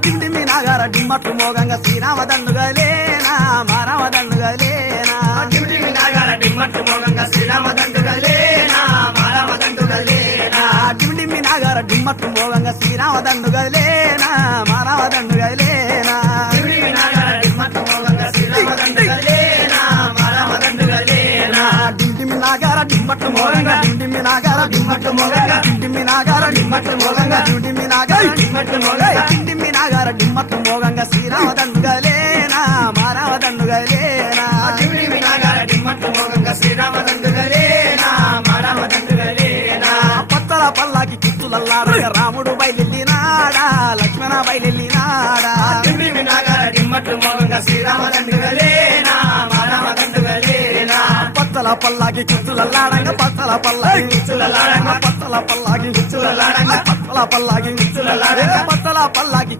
డిండిమి నాగార డిమ్మట్లు మోగంగా Srirama దండుగలేనా మారామ దండుగలేనా డిండిమి నాగార డిమ్మట్లు మోగంగా Srirama దండుగలేనా మారామ దండుగలేనా డిండిమి నాగార డిమ్మట్లు మోగంగా Srirama దండుగలేనా మారామ దండుగలేనా డిండిమి నాగార డిమ్మట్లు మోగంగా Srirama దండుగలేనా మారామ దండుగలేనా డిండిమి నాగార డిమ్మట్లు మోగంగా డిండిమి నాగార డిమ్మట్లు మోగంగా డిండిమి నాగార డిమ్మట్లు మోగంగా డిండిమి నాగార డిమ్మట్లు మోగంగా డిండిమి నాగార డిమ్మట్లు మోగంగా Srirama దండుగలేనా మారామ దండుగలేనా డిండిమి నాగార డిమ్మట్లు మోగంగా Srirama దండుగలేనా మారామ దండుగలేనా పత్తల పల్లాకి కిత్తులల్లారగా Ramudu బయలునాడా Lakshmana బయలునాడా డిండిమి నాగార డిమ్మట్లు మోగంగా Srirama దండుగలేనా మారామ దండుగలేనా పత్తల పల్లాకి కిత్తులల్లాడంగా పత్తల పల్లాకి కిచ్చులలాడంగా పత్తల పల్లాకి కిచ్చులలాడంగా పత్తల పల్లాకి కిచ్చులలాడంగా పత్తల పల్లాకి